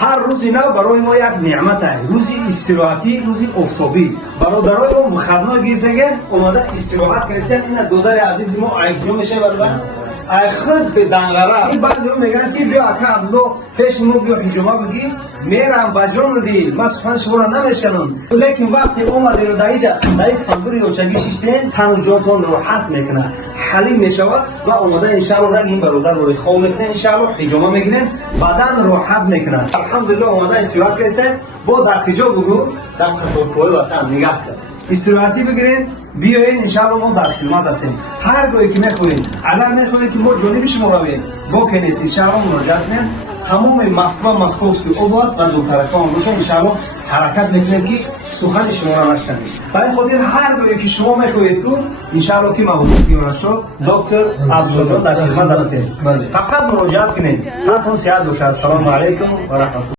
هر روزی نو برای ما یک نعمت است. روزی استراحتی، روزی افتابی. برادرای ما مخدمات گرفتگن اومده استراحت کردن. این دودر عزیز ما ایجو میشه برادر. ای خود به دنگره. این بعضی میگن که بیا اکا عبدو پیش مو بیا حجومه بگی میرم بجرم دی ما سخن شما را نمیشنم. لیکن وقتی اومدی رو دایجا دای تنبوری رو چگی شیشتین تن جاتون راحت میکنه. حلی میشود و اومده انشالله این برادر رو خوب میکنه انشالله حجومه میگیرن بدن راحت میکنه. الحمدلله اومده استراحت کردن. با در کجا بگو در خطرپای وطن نگاه کن. استراحتی بگیرین بیاین انشالله ما در خدمت هستیم. هر گاهی که میخواین اگر میخواین که ما جانب شما رو بکنید انشالله مراجعه کنین. تمام مسکوفسکی اوبلاست و دکترکان باشه انشالله حرکت میکنیم که سخن شما را نشنویم. برای خاطر هر گاهی که شما میخواید که انشالله که موضوعی را شد دکتر عبدالجان در خدمت هستیم. فقط مراجعه کنید. تاتون سعادت باشد. السلام علیکم و رحمت الله.